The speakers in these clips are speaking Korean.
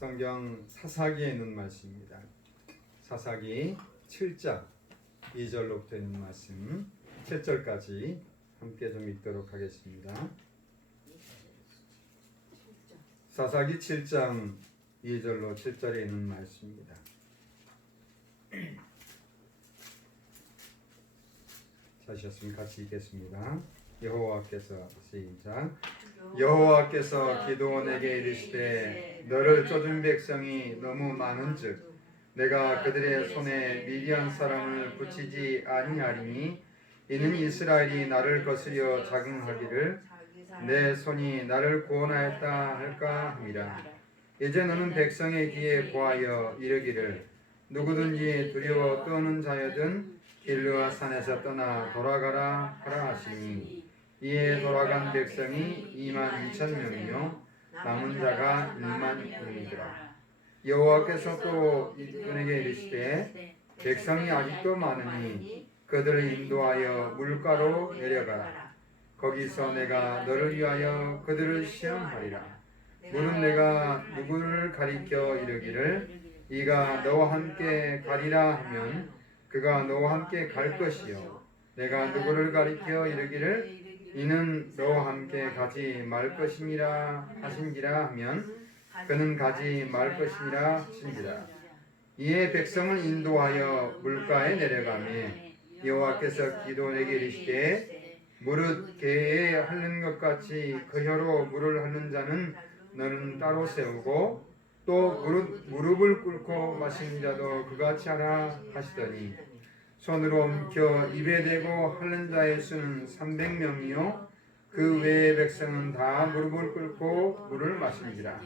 성경 사사기에 있는 말씀입니다. 사사기 7장 2절로부터 있는 말씀 7절까지 함께 좀 읽도록 하겠습니다. 사사기 7장 2절로 7절에 있는 말씀입니다. 찾으셨으면 같이 읽겠습니다. 여호와께서 시작. 여호와께서 기드온에게 이르시되 너를 쫓은 백성이 너무 많은즉 내가 그들의 손에 미디안 사람을 붙이지 아니하리니 이는 이스라엘이 나를 거스려 자긍하기를 내 손이 나를 구원하였다 할까 함이라. 이제 너는 백성의 귀에 구하여 이르기를 누구든지 두려워 떠는 자여든 길르아 산에서 떠나 돌아가라 하라 하시니 이에 돌아간 백성이 22,000명이요 남은 자가 10,000명이더라. 여호와께서 또 그에게 이르시되 백성이 아직도 많으니 그들을 인도하여 물가로 내려가라. 거기서 내가 너를 위하여 그들을 시험하리라. 물은 내가 누구를 가리켜 이르기를 이가 너와 함께 가리라 하면 그가 너와 함께 갈 것이요 내가 누구를 가리켜 이르기를 이는 너와 함께 가지 말 것이니라 하신지라 하면 그는 가지 말 것이니라 하신지라. 이에 백성을 인도하여 물가에 내려가매 여호와께서 기드온에게 이르시되 무릇 개에 핥는 것 같이 그 혀로 물을 핥는 자는 너는 따로 세우고 또 무릎을 꿇고 마시는 자도 그같이 하라 하시더니 손으로 옮겨 입에 대고 핥는 자의 수는 300명이요 그 외의 백성은 다 무릎을 꿇고 물을 마신지라.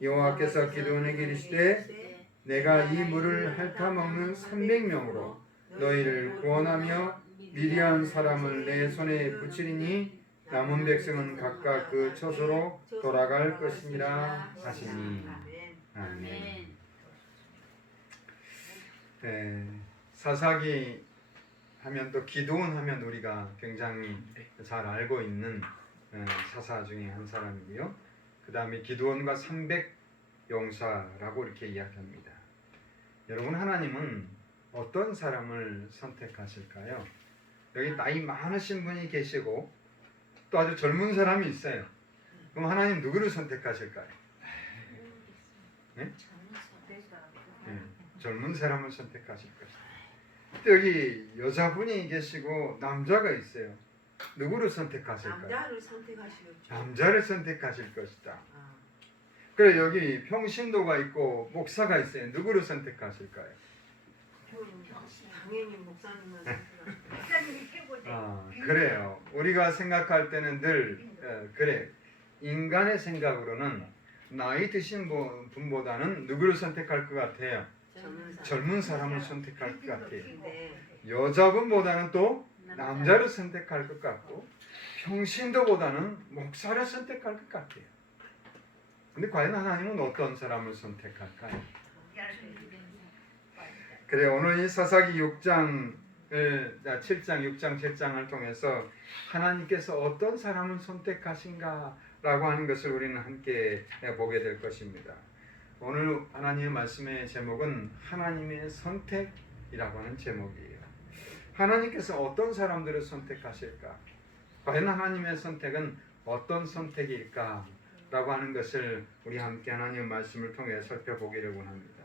여호와께서 기드온에게 이르시되 내가 이 물을 핥아 먹는 300명으로 너희를 구원하며 미디안 사람을 내 손에 붙이리니 남은 백성은 각각 그 처소로 돌아갈 것이니라 하시니. 아멘. 사사기 하면 또 기드온 하면 우리가 굉장히 잘 알고 있는 사사 중에 한 사람이고요. 그 다음에 기드온과 300용사라고 이렇게 이야기합니다. 여러분, 하나님은 어떤 사람을 선택하실까요? 여기 나이 많으신 분이 계시고 또 아주 젊은 사람이 있어요. 그럼 하나님 누구를 선택하실까요? 네? 네, 젊은 사람을 선택하실 것이다. 여기 여자분이 계시고 남자가 있어요. 누구를 선택하실까요? 남자를 선택하시겠죠. 남자를 선택하실 것이다. 그래, 여기 평신도가 있고 목사가 있어요. 누구를 선택하실까요? 당연히 목사님을 선택하시죠. 그래요. 우리가 생각할 때는 늘 그래. 인간의 생각으로는 나이 드신 분보다는 누구를 선택할 것 같아요? 젊은 사람을 선택할 것 같아요. 여자분보다는 또 남자를 선택할 것 같고 평신도보다는 목사를 선택할 것 같아요. 근데 과연 하나님은 어떤 사람을 선택할까요? 그래, 오늘 이 사사기 7장 6장 7장을 통해서 하나님께서 어떤 사람을 선택하신가라고 하는 것을 우리는 함께 보게 될 것입니다. 오늘 하나님의 말씀의 제목은 하나님의 선택이라고 하는 제목이에요. 하나님께서 어떤 사람들을 선택하실까? 과연 하나님의 선택은 어떤 선택일까? 라고 하는 것을 우리 함께 하나님의 말씀을 통해 살펴보기를 원합니다.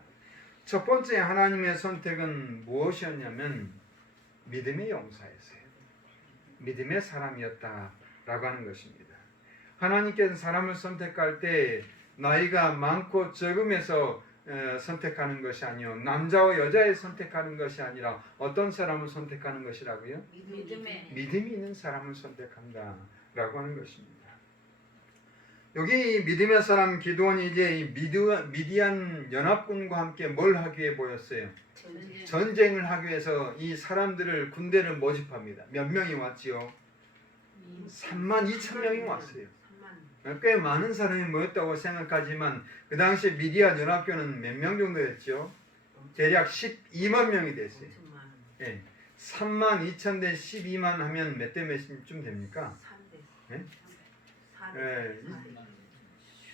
첫 번째 하나님의 선택은 무엇이었냐면 믿음의 용사였어요. 믿음의 사람이었다라고 하는 것입니다. 하나님께서 사람을 선택할 때 나이가 많고 적음에서 선택하는 것이 아니요 남자와 여자에 선택하는 것이 아니라 어떤 사람을 선택하는 것이라고요? 믿음이 있는 사람을 선택한다라고 하는 것입니다. 여기 믿음의 사람 기드온이 이제 이 미디안 연합군과 함께 뭘 하기 위해 모였어요? 전쟁을 하기 위해서 이 사람들을 군대를 모집합니다. 몇 명이 왔지요? 32,000명이 왔어요. 꽤 많은 사람이 모였다고 생각하지만 그 당시 미디안 연합군은 몇 명 정도 됐죠? 대략 12만 명이 됐어요. 32,000 대 12만 하면 몇 대 몇쯤 됩니까?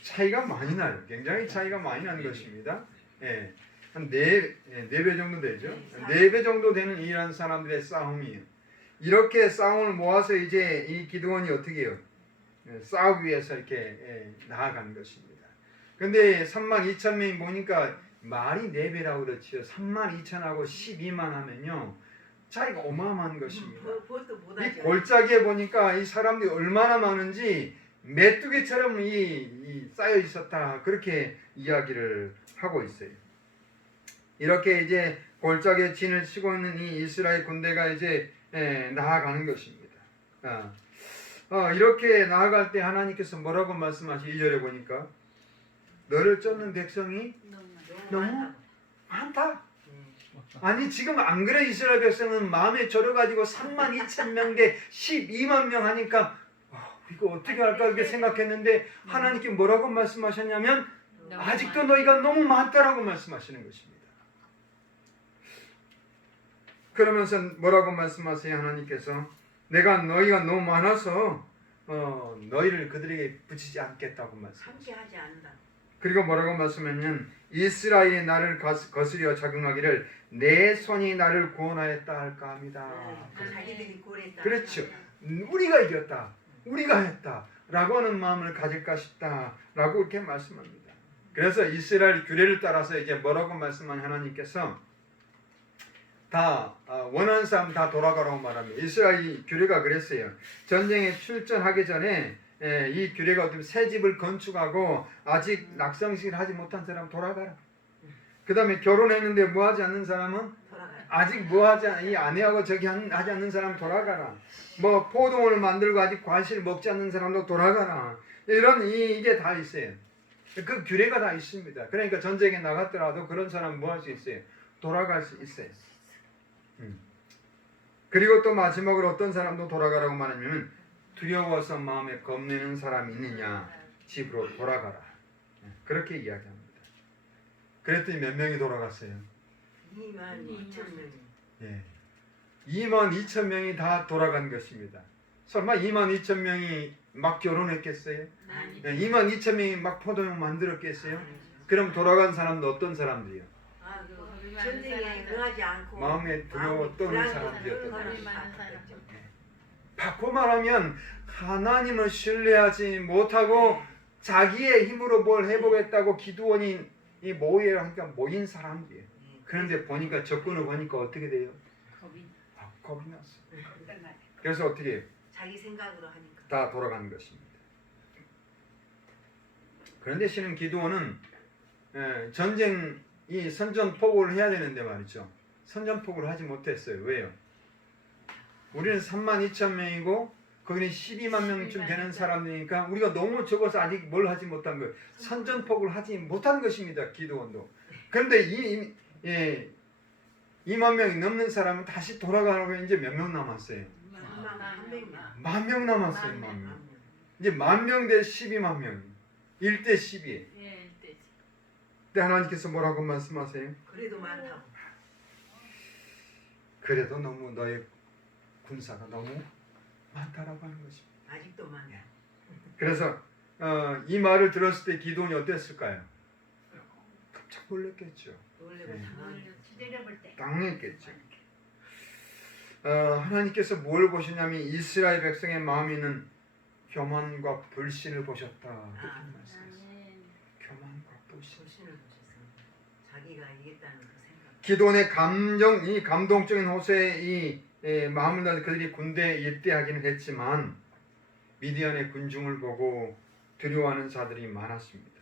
차이가 많이 나요. 굉장히 차이가 많이 나는 것입니다. 예, 한 4배 정도 되죠. 4배 정도 되는 이란 사람들의 싸움이에요. 이렇게 싸움을 모아서 이제 이 기드온이 어떻게 해요? 싸우기 위해서 이렇게 나아간 것입니다. 근데 32,000명이 보니까 말이 4배라고 그렇지요. 32,000하고 12만 하면요. 차이가 어마어마한 것입니다. 그것도 이 못하죠. 골짜기에 보니까 이 사람들이 얼마나 많은지 메뚜기처럼 이 쌓여 있었다. 그렇게 이야기를 하고 있어요. 이렇게 이제 골짜기에 진을 치고 있는 이 이스라엘 군대가 이제 나아가는 것입니다. 이렇게 나아갈 때 하나님께서 뭐라고 말씀하시 2절에 보니까 너를 쫓는 백성이 너무 많다. 아니 지금 안 그래? 이스라엘 백성은 마음에 졸여가지고 32,000명 대 12만 명 하니까 이거 어떻게 할까 이렇게 생각했는데 하나님께 뭐라고 말씀하셨냐면 아직도 너희가 너무 많다라고 말씀하시는 것입니다. 그러면서 뭐라고 말씀하세요? 하나님께서 내가 너희가 너무 많아서 너희를 그들에게 붙이지 않겠다고 말씀. 함께하지 않는다. 그리고 뭐라고 말씀하냐면 이스라엘이 나를 거스려 작용하기를 내 손이 나를 구원하였다 할까 합니다. 자기들이 고랬다. 그렇죠. 우리가 이겼다. 우리가 했다. 라고 하는 마음을 가질까 싶다. 라고 이렇게 말씀합니다. 그래서 이스라엘 규례를 따라서 이제 뭐라고 말씀한 하나님께서 다 원하는 사람 다 돌아가라고 말합니다. 이스라엘 규례가 그랬어요. 전쟁에 출전하기 전에 이 규례가 어떻게 새 집을 건축하고 아직 낙성식을 하지 못한 사람 돌아가라. 그 다음에 결혼했는데 뭐하지 않는 사람은 아직 뭐하지 이 아내하고 저기 하지 않는 사람 돌아가라. 뭐 포도원을 만들고 아직 과실 먹지 않는 사람도 돌아가라. 이런 이게 다 있어요. 그 규례가 다 있습니다. 그러니까 전쟁에 나갔더라도 그런 사람 뭐 할 수 있어요? 돌아갈 수 있어요. 그리고 또 마지막으로 어떤 사람도 돌아가라고 말하면 두려워서 마음에 겁내는 사람이 있느냐 집으로 돌아가라. 그렇게 이야기합니다. 그랬더니 몇 명이 돌아갔어요? 22,000명. 예. 22,000명이 다 돌아간 것입니다. 설마 22,000명이 막 결혼했겠어요? 22,000명이 막 포도용 만들었겠어요? 그럼 돌아간 사람도 어떤 사람들이요? 전쟁에 응하지 않고 마음에 두려워 떠는 사람들이었던 것입니다. 바꿔 말하면 하나님을 신뢰하지 못하고 자기의 힘으로 뭘 해보겠다고 기드온이 모이라 하니까 모인 사람들이에요. 그런데 보니까 접근을 보니까 어떻게 돼요? 겁이 났어. 그래서 어떻게 해요? 자기 생각으로 하니까 다 돌아가는 것입니다. 그런데 실은 기드온은 전쟁 이 선전포고를 해야 되는데 말이죠. 선전포고를 하지 못했어요. 왜요? 우리는 32,000명이고 거기는 12만 명쯤 되는 사람이니까 우리가 너무 적어서 아직 뭘 하지 못한 거예요. 선전포고를 하지 못한 것입니다. 기드온도. 그런데 2만 명이 넘는 사람은 다시 돌아가라고 이제 몇 명 남았어요? 10,000명 남았어요. 10,000명. 이제 10,000명 대 12만 명. 1대 12. 근데 하나님께서 뭐라고 말씀하세요? 그래도 많다고. 그래도 너무 너의 군사가 너무 많다라고 하는 것입니다. 아직도 많아. 그래서 이 말을 들었을 때 기드온이 어땠을까요? 깜짝 놀랐겠죠. 놀래고 당했겠죠. 하나님께서 뭘 보시냐면 이스라엘 백성의 마음에 있는 교만과 불신을 보셨다. 그렇게 말씀했어요. 교만과 불신. 불신을 보셨습니다. 자기가 이겼다는 그 생각. 기드온의 이 감동적인 호세의 이 마음을 다해 그들이 군대에 입대하기는 했지만 미디안의 군중을 보고 두려워하는 자들이 많았습니다.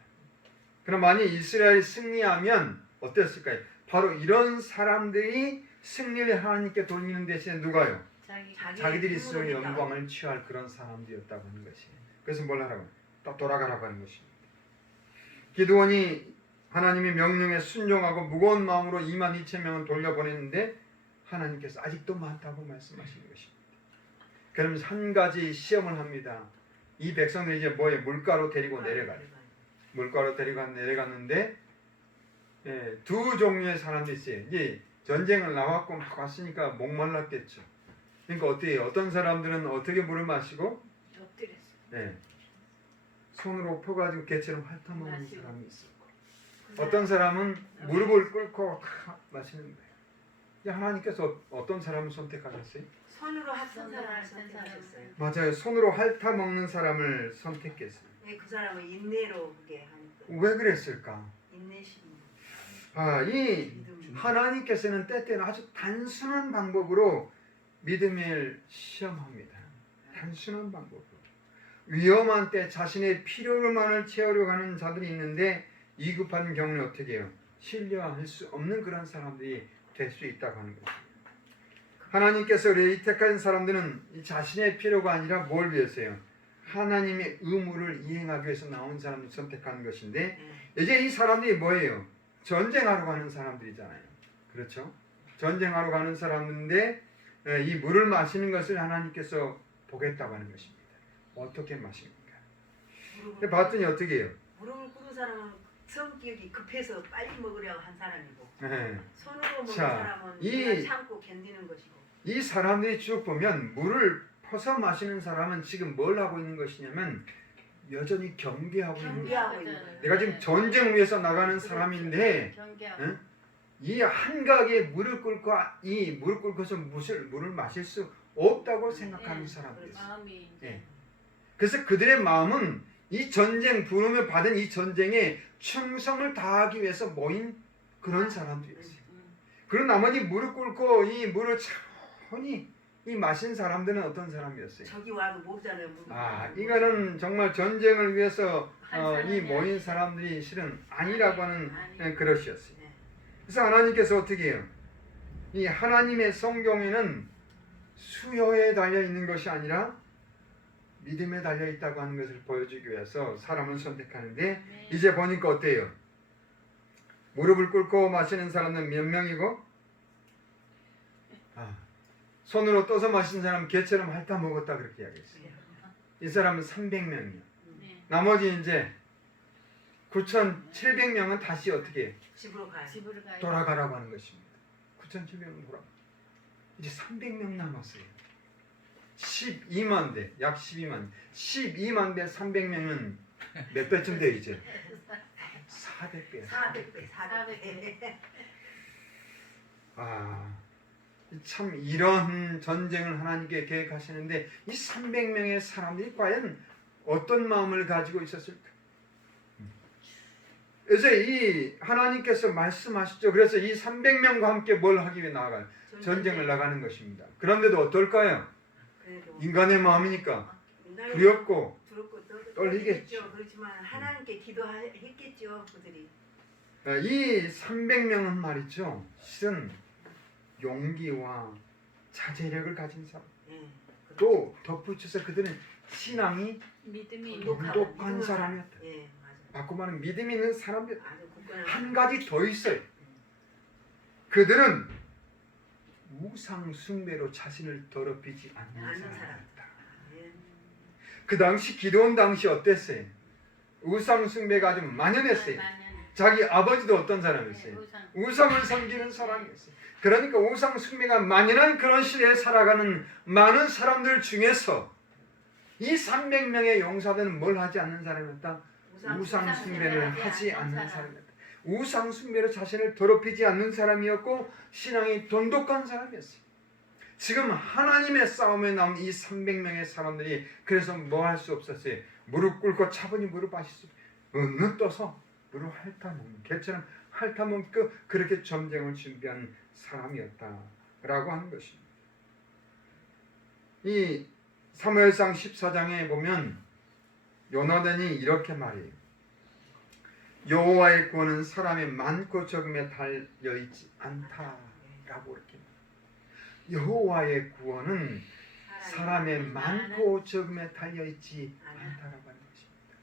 그럼 만약 이스라엘이 승리하면 어땠을까요? 바로 이런 사람들이 승리를 하나님께 돌리는 대신에 누가요? 자기들이 스스로 영광을 취할 그런 사람들이었다고 하는 것이에요. 그래서 뭘 하라고? 또 돌아가라고 하는 것입니다. 기드온이 하나님의 명령에 순종하고 무거운 마음으로 22,000명을 돌려보냈는데 하나님께서 아직도 많다고 말씀하시는 것입니다. 그러면서 한 가지 시험을 합니다. 이 백성들이 이제 뭐예요? 물가로 데리고 내려가요. 물가로 내려갔는데 두 종류의 사람들이 있어요. 이제 전쟁을 나왔고 막 왔으니까 목말랐겠죠. 그러니까 어떤 사람들은 어떻게 물을 마시고 손으로 퍼가지고 개처럼 핥아먹는 마시고. 사람이 있었고, 어떤 사람은 무릎을 꿇고 마시는 거예요. 이제 하나님께서 어떤 사람을 선택하셨어요? 손으로 핥은 손으로 사람을 핥은 선택하셨어요. 맞아요. 손으로 핥아먹는 사람을 선택했어요. 네, 그 사람은 인내로 그게 하니까 왜 그랬을까? 인내심. 이 믿음. 하나님께서는 때때로 아주 단순한 방법으로 믿음을 시험합니다. 단순한 방법으로. 위험한 때 자신의 필요로만을 채우려고 하는 자들이 있는데, 위급한 경우는 어떻게 해요? 신뢰할 수 없는 그런 사람들이 될 수 있다고 하는 거죠. 하나님께서 우리 택한 사람들은 이 자신의 필요가 아니라 뭘 위해서요? 하나님의 의무를 이행하기 위해서 나온 사람을 선택하는 것인데, 네. 이제 이 사람들이 뭐예요? 전쟁하러 가는 사람들이잖아요. 그렇죠? 전쟁하러 가는 사람인데 이 물을 마시는 것을 하나님께서 보겠다고 하는 것입니다. 어떻게 마십니까? 무릎을 봤더니 어떻게 해요? 무릎을 꿇은 사람은 성격이 급해서 빨리 먹으려고 한 사람이고, 네. 손으로 먹는 자, 사람은 이- 그냥 참고 견디는 것이고. 이 사람들이 쭉 보면 물을 퍼서 마시는 사람은 지금 뭘 하고 있는 것이냐면 여전히 경계하고 있는 거예요. 경계하고 있는 거예요. 내가 지금 전쟁 위해서 나가는 사람인데 경계하고. 응? 이 한가하게 무릎 꿇고서 물을 마실 수 없다고 생각하는 네. 사람들. 마음이 예. 그래서 그들의 마음은 이 전쟁 부름을 받은 이 전쟁에 충성을 다하기 위해서 모인 그런 사람들이었어요. 그런 나머지 무릎 꿇고 이 물을 천천히 이 마신 사람들은 어떤 사람이었어요? 저기 와도 모르잖아요. 무릎 꿇고. 이거는 정말 전쟁을 위해서 한 이 사람이 모인 사람들이 실은 아니라고 하는 아니. 그릇이었어요. 네. 그래서 하나님께서 어떻게 해요? 이 하나님의 성경에는 수요에 달려 있는 것이 아니라 믿음에 달려 있다고 하는 것을 보여주기 위해서 사람을 선택하는데, 네. 이제 보니까 어때요? 무릎을 꿇고 마시는 사람은 몇 명이고, 손으로 떠서 마시는 사람은 개처럼 핥아 먹었다 그렇게 이야기했어요. 이 사람은 300명이요. 네. 나머지 이제 9,700명은 다시 어떻게 해요? 집으로 가요. 집으로 가요. 돌아가라고 하는 것입니다. 9,700명 돌아. 이제 300명 남았어요. 12만 대, 약 12만. 12만 대 300명은 몇 배쯤 돼요 이제? 400배. 400배, 400배. 참 이런 전쟁을 하나님께 계획하시는데, 이 300명의 사람들이 과연 어떤 마음을 가지고 있었을까? 그래서 이 하나님께서 말씀하시죠. 그래서 이 300명과 함께 뭘 하기 위해 나아가요? 전쟁을 나가는 것입니다. 그런데도 어떨까요? 그래도 인간의 마음이니까 옛날에 두렵고 두렵고 떨리겠죠. 그렇지만 하나님께 기도했겠죠, 그들이. 이 300명은 말이죠. 실은 용기와 자제력을 가진 사람. 예. 또 덧붙여서 그들은 신앙이 믿음이 돈독한 사람이었다. 예, 맞아. 바꿔 말하면 믿음이 있는 사람이었다. 아주 굳건한. 한 가지 더 있어요. 그들은 우상 숭배로 자신을 더럽히지 않는 아는 사람이었다. 예. 그 당시 기도원 당시 어땠어요? 우상 숭배가 아주 만연했어요. 자기 아버지도 어떤 사람이었어요? 우상을 섬기는 사람이었어요. 그러니까 우상 숭배가 만연한 그런 시대에 살아가는 많은 사람들 중에서 이 300명의 용사들은 뭘 하지 않는 사람이었다? 우상 숭배를 하지 않는 사람이었다. 우상 숭배로 자신을 더럽히지 않는 사람이었고, 신앙이 돈독한 사람이었어요. 지금 하나님의 싸움에 나온 이 300명의 사람들이 그래서 뭐 할 수 없었어요? 무릎 꿇고 차분히 무릎 마실 수, 은느 떠서 무릎 핥아먹는, 개처럼 핥아먹고 그렇게 전쟁을 준비한 사람이었다라고 하는 것입니다. 이 사무엘상 14장에 보면 요나단이 이렇게 말해요. 여호와의 구원은 사람의 많고 적음에 달려있지 않다라고 이렇게 말해요. 여호와의 구원은 사람의 많고 적음에 달려있지 않다라고 하는 것입니다.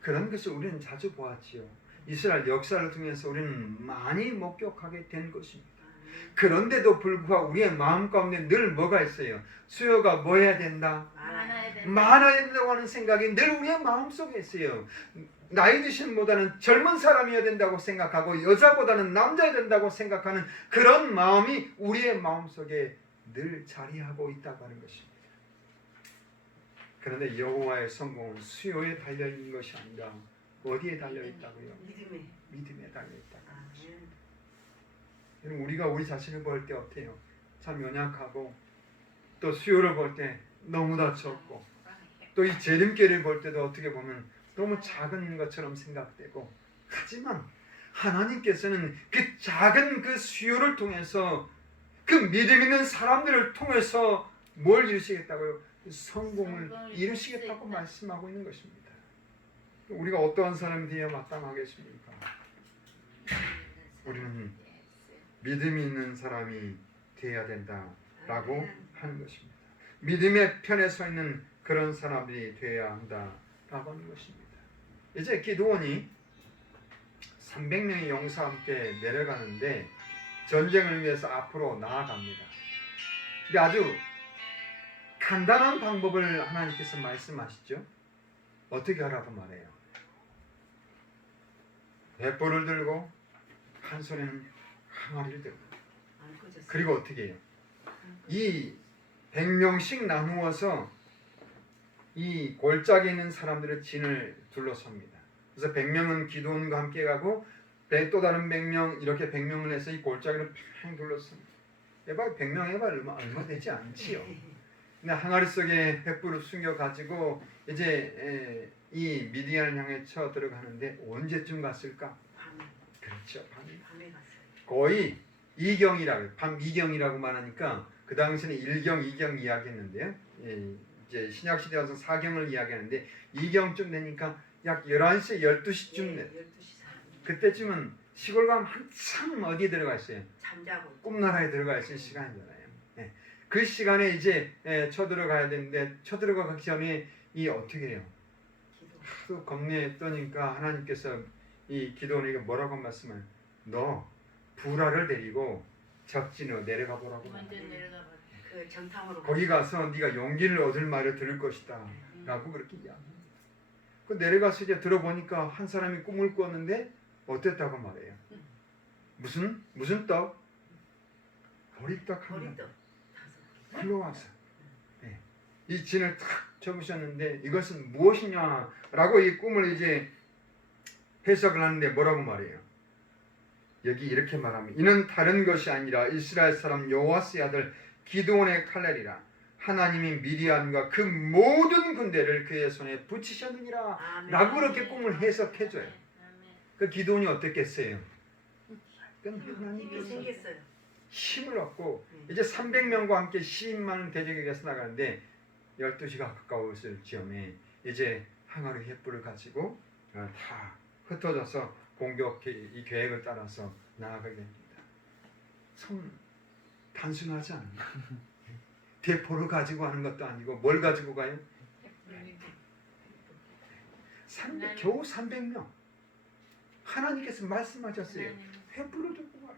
그런 것을 우리는 자주 보았지요. 이스라엘 역사를 통해서 우리는 많이 목격하게 된 것입니다. 그런데도 불구하고 우리의 마음 가운데 늘 뭐가 있어요? 수요가 뭐 해야 된다? 많아야 된다고 하는 생각이 늘 우리의 마음속에 있어요. 나이 드신보다는 젊은 사람이어야 된다고 생각하고 여자보다는 남자여야 된다고 생각하는 그런 마음이 우리의 마음속에 늘 자리하고 있다고 하는 것입니다. 그런데 여호와의 성공은 수요에 달려 있는 것이 아니라 어디에 달려 있다고요? 믿음에 달려 있다. 여러분, 우리가 우리 자신을 볼 때 어때요? 참 연약하고 또 수요를 볼 때 너무나 적고 또 이 재림길을 볼 때도 어떻게 보면 너무 작은 것처럼 생각되고, 하지만 하나님께서는 그 작은 그 수요를 통해서 그 믿음 있는 사람들을 통해서 뭘 이루시겠다고요? 성공을 이루시겠다고 말씀하고 있는 것입니다. 우리가 어떠한 사람이 되어야 마땅하겠습니까? 우리는 믿음이 있는 사람이 되어야 된다라고 하는 것입니다. 믿음의 편에 서 있는 그런 사람들이 되어야 한다라고 하는 것입니다. 이제 기드온이 300명의 용사와 함께 내려가는데 전쟁을 위해서 앞으로 나아갑니다. 근데 아주 간단한 방법을 하나님께서 말씀하시죠. 어떻게 하라고 말해요? 횃불을 들고 한 손에는 항아리를 들고, 그리고 어떻게 해요? 이 100명씩 나누어서 이 골짜기에 있는 사람들의 진을 둘러섭니다. 그래서 100명은 기드온과 함께 가고 또 다른 100명, 이렇게 100명을 해서 이 골짜기를 팽 둘렀습니다. 100명 해봐 얼마 되지 않지요. 근데 항아리 속에 횃불을 숨겨가지고 이제 이 미디안을 향해 쳐 들어가는데 언제쯤 갔을까? 그렇죠, 밤에 갔어요. 거의 이경이라고, 밤 이경이라고 말하니까 그 당시에는 1경, 2경 이야기했는데요. 이제 신약 시대 와서 4경을 이야기하는데 2경쯤 되니까 약 11시, 12시쯤 돼. 그때쯤은 시골 가면 한참 어디에 들어가 있어요? 잠자고. 꿈나라에 들어가 있을 시간이잖아요. 네. 그 시간에 이제 쳐들어가야 되는데 쳐들어가기 전에 이 어떻게 해요? 하도 겁내떠니까 하나님께서 이 기도원에게 뭐라고 말씀을, 너 부라를 데리고 적진으로 내려가 보라고. 그 정탐으로 거기 가서 네가 용기를 얻을 말을 들을 것이다 라고 그렇게 이야기합니다. 그 내려가서 이제 들어보니까 한 사람이 꿈을 꿨는데 어땠다고 말해요? 무슨 떡? 보리떡 한 번 흘러와서 이 진을 탁 접으셨는데 이것은 무엇이냐라고 이 꿈을 이제 해석을 하는데 뭐라고 말해요? 여기 이렇게 말합니다. 이는 다른 것이 아니라 이스라엘 사람 여호와스의 아들 기드온의 칼날이라. 하나님이 미디안과 그 모든 군대를 그의 손에 붙이셨느니라 라고 그렇게 꿈을 해석해줘요. 그 기드온이 어땠겠어요? 하나님께서 힘을 얻고 이제 300명과 함께 12만 대적에게서 나가는데 12시가 가까웠을 즈음에 이제 항아리 횃불을 가지고 다 흩어져서 공격 이 계획을 따라서 나아가게 됩니다. 참 단순하지 않나? 대포를 가지고 하는 것도 아니고 뭘 가지고 가요? 겨우 300명. 하나님께서 말씀하셨어요. 횃불을 들고 가라.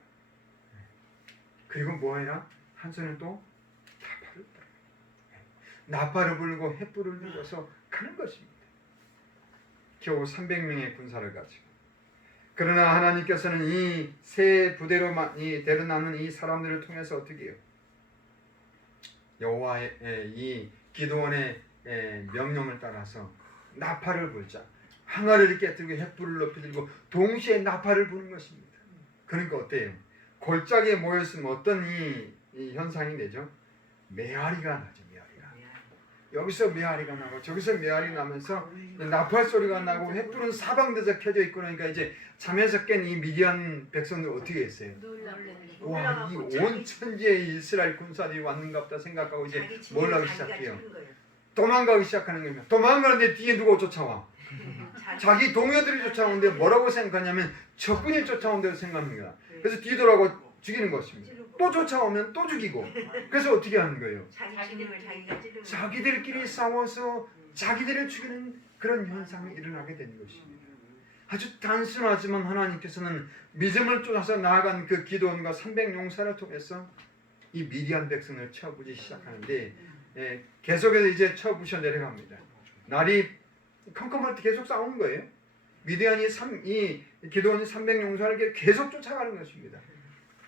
그리고 뭐해라? 한 손에 또 나팔을 불어. 나팔을 불고 횃불을 들고서 가는 것입니다. 겨우 300명의 군사를 가지고. 그러나 하나님께서는 이 세 부대로 데려나는 이 사람들을 통해서 어떻게 해요? 여호와의 이 기드온의 명령을 따라서 나팔을 불자, 항아리를 깨뜨리고 횃불을 높이 들고 동시에 나팔을 부는 것입니다. 그러니까 어때요? 골짜기에 모였으면 어떤 이 현상이 되죠? 메아리가 나죠. 여기서 메아리가 나고 저기서 메아리 나면서 나팔 소리가 나고 횃불은 사방에서 켜져 있고, 그러니까 이제 잠에서 깬 이 미디안 백성들 어떻게 했어요? 와, 이 온 천지의 이스라엘 군사들이 왔는갑다 생각하고 이제 뭘 하기 시작해요? 도망가기 시작하는 겁니다. 도망가는데 뒤에 누가 쫓아와? 자기 동료들이 쫓아오는데 뭐라고 생각하냐면 적군이 쫓아온다고 생각합니다. 그래서 뒤돌아고 죽이는 것입니다. 또 쫓아오면 또 죽이고. 그래서 어떻게 하는 거예요? 자기들끼리 싸워서 자기들을 죽이는 그런 현상이 일어나게 되는 것입니다. 아주 단순하지만 하나님께서는 믿음을 쫓아서 나아간 그 기드온과 300용사를 통해서 이 미디안 백성을 쳐부지 시작하는데 계속해서 이제 쳐부셔 내려갑니다. 날이 컴컴할 때 계속 싸우는 거예요. 미디안이 이 기드온이 300용사를 계속 쫓아가는 것입니다.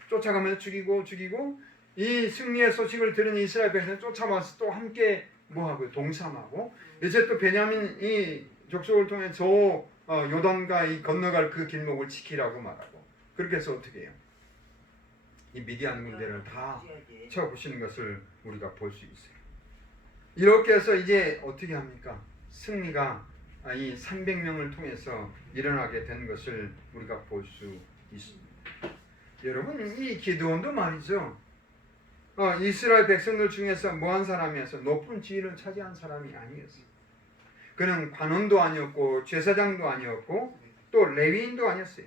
쫓아가면서 죽이고 이 승리의 소식을 들은 이스라엘 백성을 쫓아와서 또 함께 뭐하고 동참하고 이제 또 베냐민 이 족속을 통해 저 요단가 이 건너갈 그 길목을 지키라고 말하고 그렇게 해서 어떻게 해요? 이 미디안 군대를 다 쳐부시는 것을 우리가 볼 수 있어요. 이렇게 해서 이제 어떻게 합니까? 승리가 이 300명을 통해서 일어나게 된 것을 우리가 볼 수 있습니다. 여러분 이 기드온도 말이죠. 이스라엘 백성들 중에서 뭐한 사람이어서 높은 지위를 차지한 사람이 아니었어요. 그는 관원도 아니었고 제사장도 아니었고 또 레위인도 아니었어요.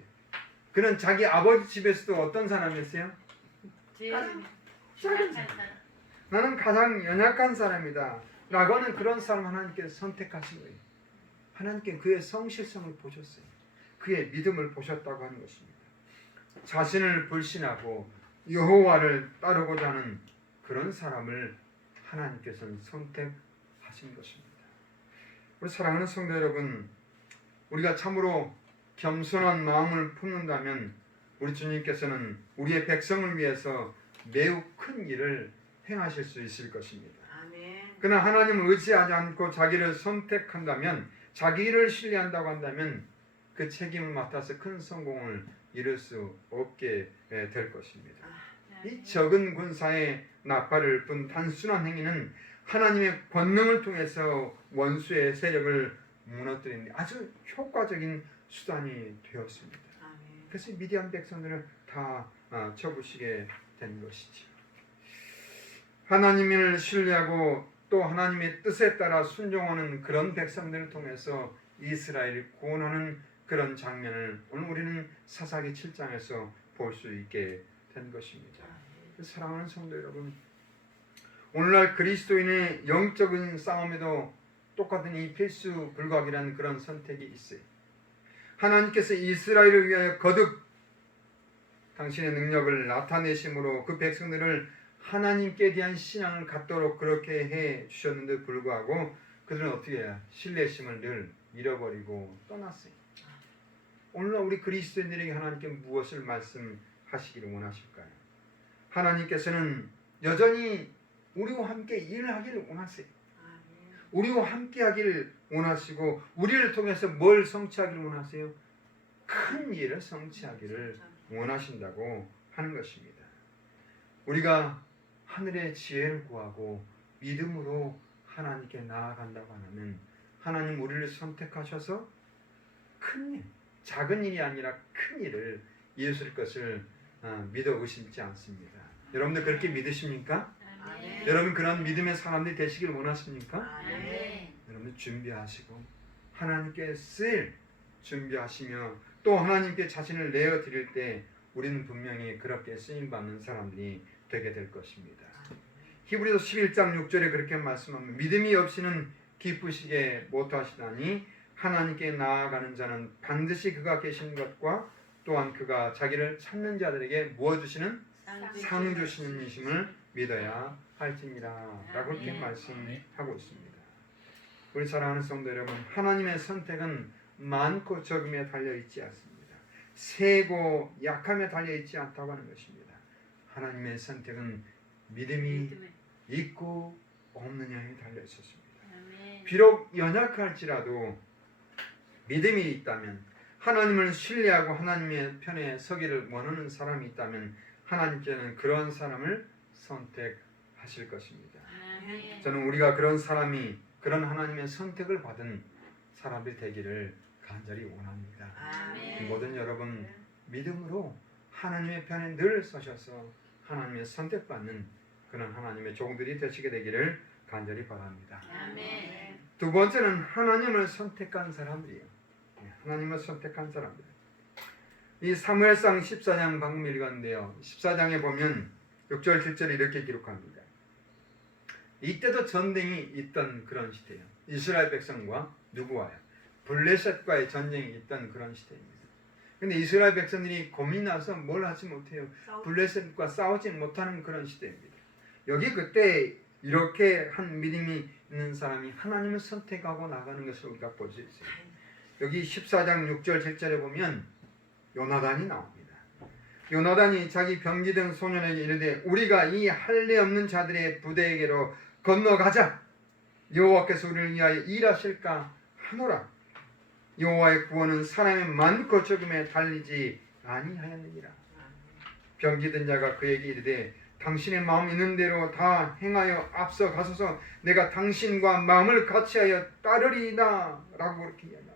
그는 자기 아버지 집에서도 어떤 사람이었어요? 나는 가장 연약한 사람이다 라고 하는 그런 사람 하나님께서 선택하신 거예요. 하나님께 그의 성실성을 보셨어요. 그의 믿음을 보셨다고 하는 것입니다. 자신을 불신하고 여호와를 따르고자 하는 그런 사람을 하나님께서는 선택하신 것입니다. 우리 사랑하는 성도 여러분, 우리가 참으로 겸손한 마음을 품는다면 우리 주님께서는 우리의 백성을 위해서 매우 큰 일을 행하실 수 있을 것입니다. 그러나 하나님을 의지하지 않고 자기를 선택한다면, 자기 일을 신뢰한다고 한다면 그 책임을 맡아서 큰 성공을 이룰 수 없게 될 것입니다. 이 적은 군사의 나팔을 분 단순한 행위는 하나님의 권능을 통해서 원수의 세력을 무너뜨리는 아주 효과적인 수단이 되었습니다. 그래서 미디안 백성들을 다 쳐부시게 된 것이죠. 하나님을 신뢰하고 또 하나님의 뜻에 따라 순종하는 그런 백성들을 통해서 이스라엘을 구원하는 그런 장면을 오늘 우리는 사사기 7장에서 볼 수 있게 된 것입니다. 사랑하는 성도 여러분, 오늘날 그리스도인의 영적인 싸움에도 똑같은 이 필수 불가결한 그런 선택이 있어요. 하나님께서 이스라엘을 위하여 거듭 당신의 능력을 나타내심으로 그 백성들을 하나님께 대한 신앙을 갖도록 그렇게 해 주셨는데 불구하고 그들은 어떻게 해요? 신뢰심을 늘 잃어버리고 떠났어요. 오늘날 우리 그리스도인들에게 하나님께 무엇을 말씀하시기를 원하실까요? 하나님께서는 여전히 우리와 함께 일하기를 원하세요. 우리와 함께 하기를 원하시고 우리를 통해서 뭘 성취하기를 원하세요? 큰 일을 성취하기를 원하신다고 하는 것입니다. 우리가 하늘의 지혜를 구하고 믿음으로 하나님께 나아간다고 하면 하나님 우리를 선택하셔서 큰 일, 작은 일이 아니라 큰 일을 이루실 것을 믿어 의심치 않습니다. 여러분들 그렇게 믿으십니까? 아멘. 여러분 그런 믿음의 사람들이 되시길 원하십니까? 아멘. 여러분 준비하시고 하나님께 쓰일 준비하시며 또 하나님께 자신을 내어 드릴 때 우리는 분명히 그렇게 쓰임 받는 사람들이 되게 될 것입니다. 히브리서 11장 6절에 그렇게 말씀합니다. 믿음이 없이는 기쁘시게 못하시나니 하나님께 나아가는 자는 반드시 그가 계신 것과 또한 그가 자기를 찾는 자들에게 무엇 주시는 상 주시는 이심을 믿어야 할지니라 라고 이렇게 말씀하고 있습니다. 우리 사랑하는 성도 여러분, 하나님의 선택은 많고 적음에 달려있지 않습니다. 세고 약함에 달려있지 않다고 하는 것입니다. 하나님의 선택은 믿음이 있고 없느냐에 달려있었습니다. 비록 연약할지라도 믿음이 있다면, 하나님을 신뢰하고 하나님의 편에 서기를 원하는 사람이 있다면 하나님께는 그런 사람을 선택하실 것입니다. 저는 우리가 그런 사람이, 그런 하나님의 선택을 받은 사람들이 되기를 간절히 원합니다. 모든 여러분 믿음으로 하나님의 편에 늘 서셔서 하나님의 선택받는 그런 하나님의 종들이 되시게 되기를 간절히 바랍니다. 두 번째는 하나님을 선택한 사람들이에요. 하나님을 선택한 사람들. 이 사무엘상 14장 방금 읽었는데요. 14장에 보면 6절 7절에 이렇게 기록합니다. 이때도 전쟁이 있던 그런 시대예요. 이스라엘 백성과 누구와요? 블레셋과의 전쟁이 있던 그런 시대입니다. 근데 이스라엘 백성들이 겁이 나서 뭘 하지 못해요. 블레셋과 싸우지 못하는 그런 시대입니다. 여기 그때 이렇게 한 믿음이 있는 사람이 하나님을 선택하고 나가는 것을 우리가 볼 수 있어요. 여기 14장 6절 7절에 보면 요나단이 나옵니다. 요나단이 자기 병기된 소년에게 이르되 우리가 이 할례 없는 자들의 부대에게로 건너가자. 여호와께서 우리를 위하여 일하실까 하노라. 여호와의 구원은 사람의 많고 적음에 달리지 아니하였느니라. 병기든 자가 그에게 이르되 당신의 마음 있는 대로 다 행하여 앞서 가소서. 내가 당신과 마음을 같이하여 따르리이다 라고 그렇게 이야기합니다.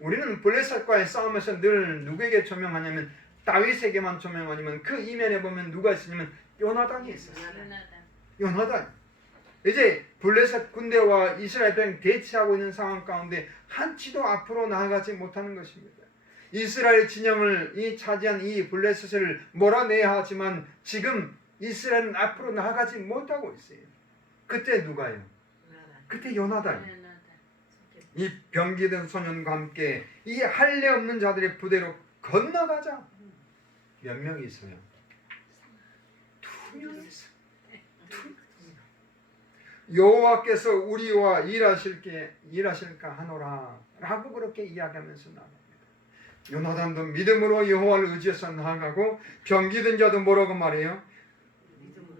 우리는 블레셋과의 싸움에서 늘 누구에게 조명하냐면 다윗에게만 조명하지만 그 이면에 보면 누가 있으냐면 요나단이 있었어요. 요나단. 이제 블레셋 군대와 이스라엘 백성이 대치하고 있는 상황 가운데 한치도 앞으로 나아가지 못하는 것입니다. 이스라엘 진영을 차지한 이 블레셋을 몰아내야 하지만 지금 이스라엘은 앞으로 나아가지 못하고 있어요. 그때 누가요? 그때 요나단. 이 병기든 소년과 함께 이 할례 없는 자들의 부대로 건너가자. 몇 명이 있어요? 2명이 있어요. 여호와께서 우리와 일하실까 하노라 라고 그렇게 이야기하면서 나갑니다. 요나단도 믿음으로 여호와를 의지해서 나아가고 병기든 자도 뭐라고 말해요?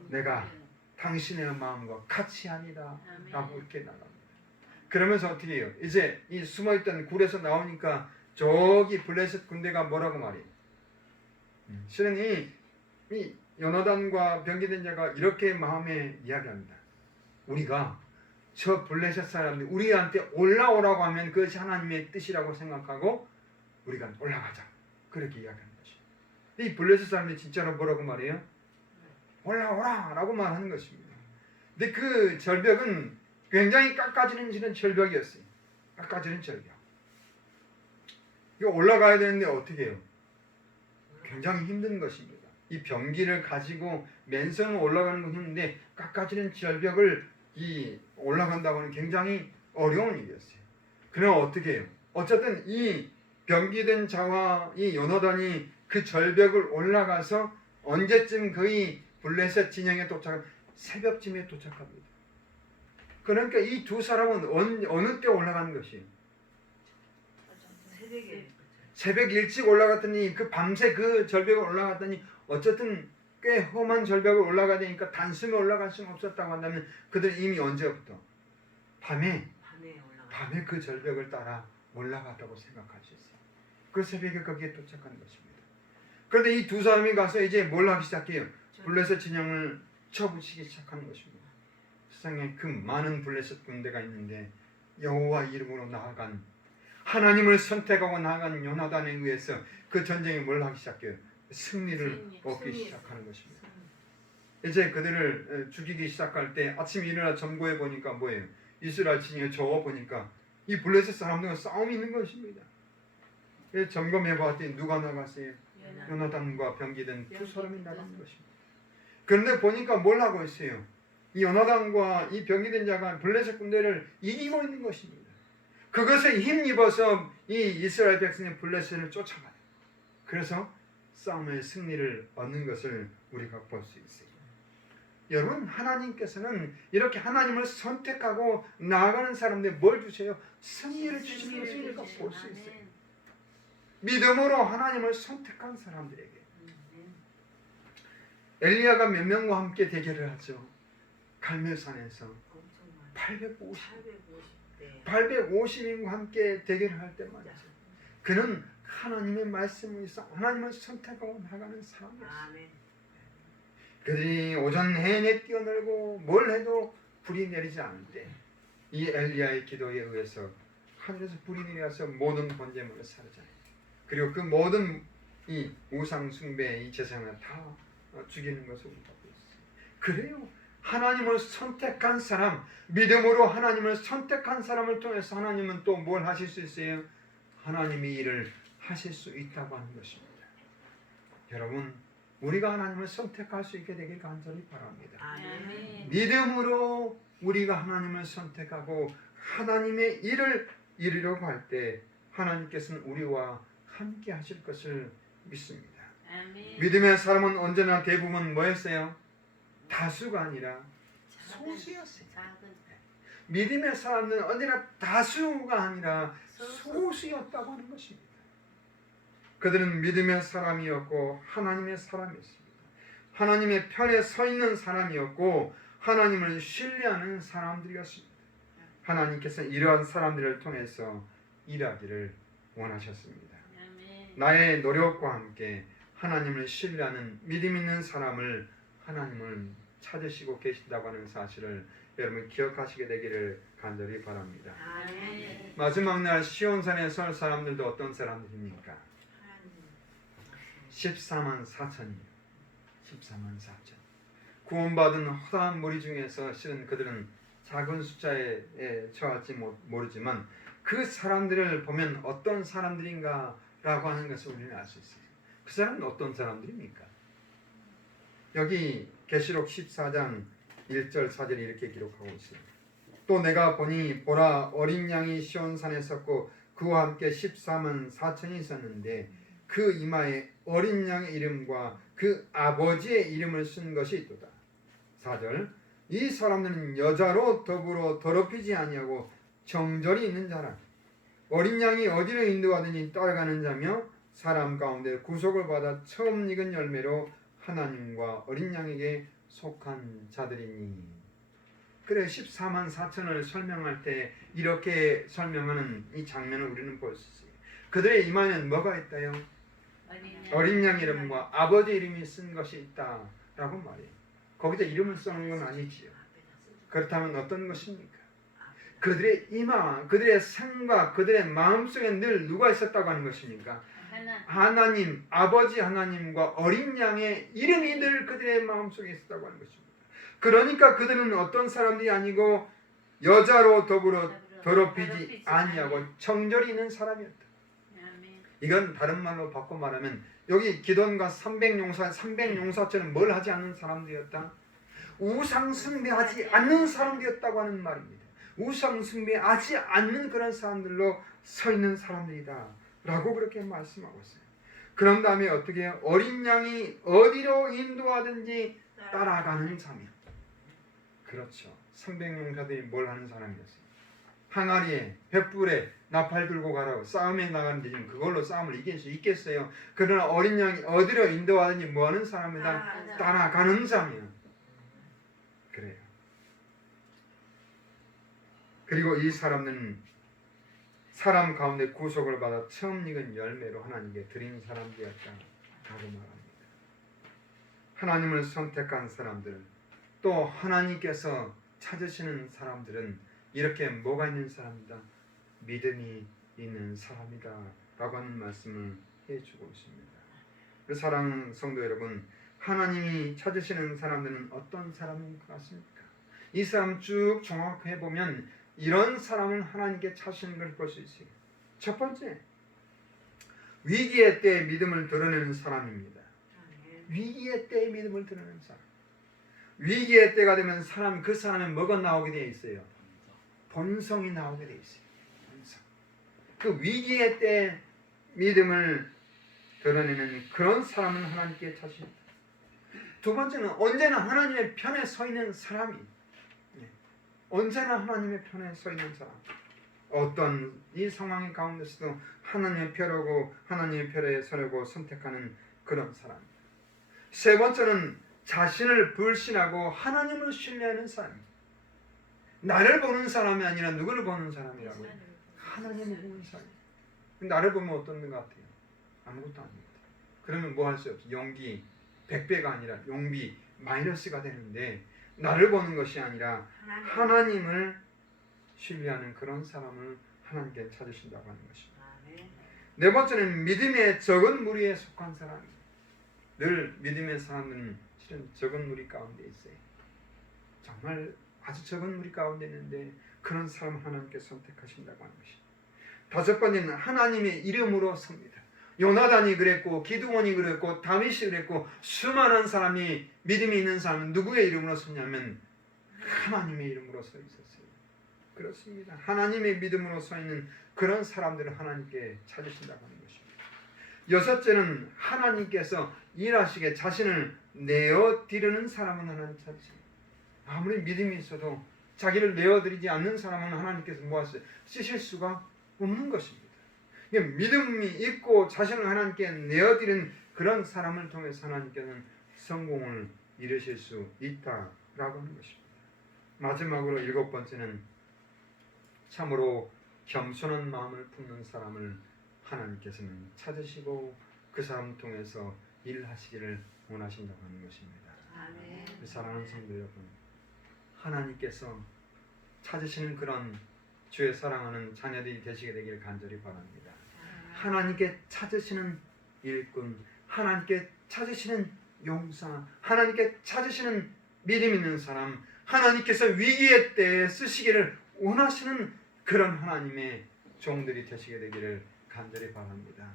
내가 당신의 마음과 같이 하니라 라고 이렇게 나갑니다. 그러면서 어떻게 해요? 이제 이 숨어있던 굴에서 나오니까 저기 블레셋 군대가 뭐라고 말해요? 실은 이 요나단과 병기든 자가 이렇게 마음에 이야기합니다. 우리가 저 블레셋 사람들 우리한테 올라오라고 하면 그것이 하나님의 뜻이라고 생각하고 우리가 올라가자. 그렇게 이야기하는 것입니다. 이 블레셋 사람들이 진짜로 뭐라고 말해요? 올라오라 라고 말하는 것입니다. 근데 그 절벽은 굉장히 깎아지는 절벽이었어요. 깎아지는 절벽. 이거 올라가야 되는데 어떻게 해요? 굉장히 힘든 것입니다. 이 병기를 가지고 맨손으로 올라가는 건 힘든데 깎아지는 절벽을 올라간다고 하는 굉장히 어려운 일이었어요. 그럼 어떻게 해요? 어쨌든 이 병기된 자와 이 요나단이 그 절벽을 올라가서 언제쯤 거의 블레셋 진영에 도착하면 새벽쯤에 도착합니다. 그러니까 이 두 사람은 어느 때 올라가는 것이에요? 새벽 일찍 올라갔더니 그 밤새 그 절벽을 올라갔더니 어쨌든 꽤 험한 절벽을 올라가야 되니까 단숨에 올라갈 수는 없었다고 한다면 그들은 이미 언제부터? 밤에 그 절벽을 따라 올라갔다고 생각할 수 있어요. 그 새벽에 거기에 도착한 것입니다. 그런데 이 두 사람이 가서 이제 뭘 하기 시작해요? 블레셋 진영을 쳐부치기 시작하는 것입니다. 세상에 그 많은 블레셋 군대가 있는데 여호와 이름으로 나아간 하나님을 선택하고 나아간 요나단에 의해서 그 전쟁에 뭘 하기 시작해요? 승리를 얻기 시작하는 것입니다. 이제 그들을 죽이기 시작할 때 아침에 일어나 점거해 보니까 뭐예요? 이스라엘 진영에 적어 보니까 이 블레셋 사람들과 싸움이 있는 것입니다. 점검해 봤더니 누가 나갔어요? 요나단과 병기든 두 사람이 나간 것입니다. 그런데 보니까 뭘 하고 있어요? 이 요나단과 이 병기든 자가 블레셋 군대를 이기고 있는 것입니다. 그것에 힘입어서 이 이스라엘 백성이 블레셋을 쫓아가요. 그래서 싸움의 승리를 얻는 것을 우리가 볼 수 있어요. 여러분, 하나님께서는 이렇게 하나님을 선택하고 나아가는 사람들에 뭘 주세요? 승리를 주시는 것을 우리가 볼 수 있어요. 믿음으로 하나님을 선택한 사람들에게. 엘리야가 몇 명과 함께 대결을 하죠. 갈멜산에서 850인과 함께 대결을 할 때 말이죠. 그는 하나님의 말씀을 있어 하나님을 선택하고 나가는 사람이었어요. 그들이 오전 내내 뛰어놀고 뭘 해도 불이 내리지 않는데 이 엘리야의 기도에 의해서 하늘에서 불이 내려서 모든 번제물을 사르잖아요. 그리고 그 모든 이 우상 숭배의 이 제사장을 다 죽이는 것을 우리가 보고 있어요. 그래요. 하나님을 선택한 사람, 믿음으로 하나님을 선택한 사람을 통해서 하나님은 또 뭘 하실 수 있어요? 하나님의 일을 하실 수 있다고 하는 것입니다. 여러분, 우리가 하나님을 선택할 수 있게 되길 간절히 바랍니다. 아멘. 믿음으로 우리가 하나님을 선택하고 하나님의 일을 이루려고 할 때 하나님께서는 우리와 함께 하실 것을 믿습니다. 아멘. 믿음의 사람은 언제나 대부분 뭐였어요? 다수가 아니라 소수였어요. 믿음의 사람은 언제나 다수가 아니라 소수였다고 하는 것입니다. 그들은 믿음의 사람이었고 하나님의 사람이었습니다. 하나님의 편에 서 있는 사람이었고 하나님을 신뢰하는 사람들이었습니다. 하나님께서 이러한 사람들을 통해서 일하기를 원하셨습니다. 나의 노력과 함께 하나님을 신뢰하는 믿음 있는 사람을 하나님을 찾으시고 계신다고 하는 사실을 여러분 기억하시게 되기를 간절히 바랍니다. 아멘. 마지막 날 시온산에 설 사람들도 어떤 사람들입니까? 14만 4천이요. 14만 4천. 구원받은 허다한 무리 중에서 실은 그들은 작은 숫자에 처할지 모르지만 그 사람들을 보면 어떤 사람들인가라고 하는 것을 우리는 알 수 있어요. 그 사람은 어떤 사람들입니까? 여기 계시록 14장 1절 4절이 이렇게 기록하고 있어요. 또 내가 보니 보라 어린 양이 시온산에 섰고 그와 함께 14만 4천이 있었는데 그 이마에 어린 양의 이름과 그 아버지의 이름을 쓴 것이 있도다. 4절 이 사람들은 여자로 더불어 더럽히지 아니하고 정절이 있는 자라. 어린 양이 어디로 인도하더니 따라가는 자며 사람 가운데 구속을 받아 처음 익은 열매로 하나님과 어린 양에게 속한 자들이니. 그래 14만 4천을 설명할 때 이렇게 설명하는 이 장면을 우리는 볼 수 있어요. 그들의 이마에는 뭐가 있다요? 어린 양 이름과 아버지 이름이 쓴 것이 있다라고 말해요. 거기다 이름을 써놓은 건 아니지요. 그렇다면 어떤 것입니까? 그들의 이마, 그들의 생각, 그들의 마음속에 늘 누가 있었다고 하는 것입니까? 하나님, 아버지 하나님과 어린 양의 이름이 늘 그들의 마음속에 있었다고 하는 것입니다. 그러니까 그들은 어떤 사람들이 아니고 여자로 더불어 더럽히지 아니하고 정절이 있는 사람이었다. 이건 다른 말로 바꿔 말하면 여기 기돈과 300용사처럼 뭘 하지 않는 사람들이었다? 우상 숭배하지 않는 사람들이었다고 하는 말입니다. 우상 숭배하지 않는 그런 사람들로 서 있는 사람들이다 라고 그렇게 말씀하고 있어요. 그런 다음에 어떻게 해요? 어린 양이 어디로 인도하든지 따라가는 자며. 그렇죠. 300용사들이 뭘 하는 사람이었어요? 항아리에 횃불에 나팔 들고 가라고 싸움에 나가는데 지금 그걸로 싸움을 이길 수 있겠어요? 그러나 어린 양이 어디로 인도하든지 뭐하는 사람이다? 따라가는 자며. 그래요. 그리고 이 사람은 사람 가운데 구속을 받아 처음 익은 열매로 하나님께 드린 사람들이었다라고 말합니다. 하나님을 선택한 사람들, 또 하나님께서 찾으시는 사람들은 이렇게 뭐가 있는 사람이다? 믿음이 있는 사람이다 라고 하는 말씀을 해주고 있습니다. 사랑하는 성도 여러분, 하나님이 찾으시는 사람들은 어떤 사람인 것 같습니까? 이 사람 쭉 종합해 보면 이런 사람은 하나님께 찾으시는 걸 볼 수 있어요. 첫 번째, 위기의 때에 믿음을 드러내는 사람입니다. 위기의 때에 믿음을 드러내는 사람. 위기의 때가 되면 그 사람은 뭐가 나오게 되어 있어요? 본성이 나오게 되어 있어요. 본성. 그 위기의 때 믿음을 드러내는 그런 사람은 하나님께 찾으십니다. 두 번째는 언제나 하나님의 편에 서 있는 사람이. 언제나 하나님의 편에 서 있는 사람. 어떤 이 상황 가운데서도 하나님의 편이고 하나님의 편에 서려고 선택하는 그런 사람. 세 번째는 자신을 불신하고 하나님을 신뢰하는 사람. 나를 보는 사람이 아니라 누구를 보는 사람이라고요? 하나님을 보는 사람. 나를 보면 어떤 것 같아요? 아무것도 아닙니다. 그러면 뭐 할 수 없어요? 용기 100배가 아니라 용기 마이너스가 되는데 나를 보는 것이 아니라 하나님을 신뢰하는 그런 사람을 하나님께 찾으신다고 하는 것입니다. 네 번째는 믿음의 적은 무리에 속한 사람입니다. 늘 믿음의 사람은 실은 적은 무리 가운데 있어요. 정말 아주 적은 무리 가운데 있는데 그런 사람을 하나님께 선택하신다고 하는 것입니다. 다섯 번째는 하나님의 이름으로 섭니다. 요나단이 그랬고 기드온이 그랬고 다윗이 그랬고 수많은 사람이 믿음이 있는 사람은 누구의 이름으로 섰냐면 하나님의 이름으로 서 있었어요. 그렇습니다. 하나님의 믿음으로 서 있는 그런 사람들을 하나님께 찾으신다고 하는 것입니다. 여섯째는 하나님께서 일하시게 자신을 내어드리는 사람은 하나님 찾으십니다. 아무리 믿음이 있어도 자기를 내어드리지 않는 사람은 하나님께서 뭐하세요? 쓰실 수가 없는 것입니다. 믿음이 있고 자신을 하나님께 내어드리는 그런 사람을 통해서 하나님께는 성공을 이루실 수 있다라고 하는 것입니다. 마지막으로 7번째는 참으로 겸손한 마음을 품는 사람을 하나님께서는 찾으시고 그 사람 통해서 일하시기를 원하신다고 하는 것입니다. 아멘. 사랑하는 성도 여러분, 하나님께서 찾으시는 그런 주의 사랑하는 자녀들이 되시게 되기를 간절히 바랍니다. 하나님께 찾으시는 일꾼, 하나님께 찾으시는 용사, 하나님께 찾으시는 믿음 있는 사람, 하나님께서 위기의 때에 쓰시기를 원하시는 그런 하나님의 종들이 되시게 되기를 간절히 바랍니다.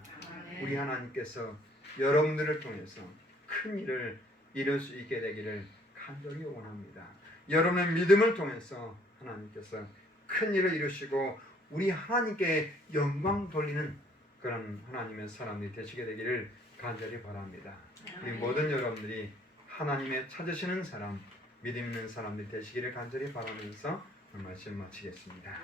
우리 하나님께서 여러분들을 통해서 큰 일을 이룰 수 있게 되기를 간절히 원합니다. 여러분의 믿음을 통해서 하나님께서 큰 일을 이루시고 우리 하나님께 영광 돌리는 그런 하나님의 사람이 되시게 되기를 간절히 바랍니다. 우리 모든 여러분들이 하나님의 찾으시는 사람, 믿음 있는 사람들이 되시기를 간절히 바라면서 말씀 마치겠습니다.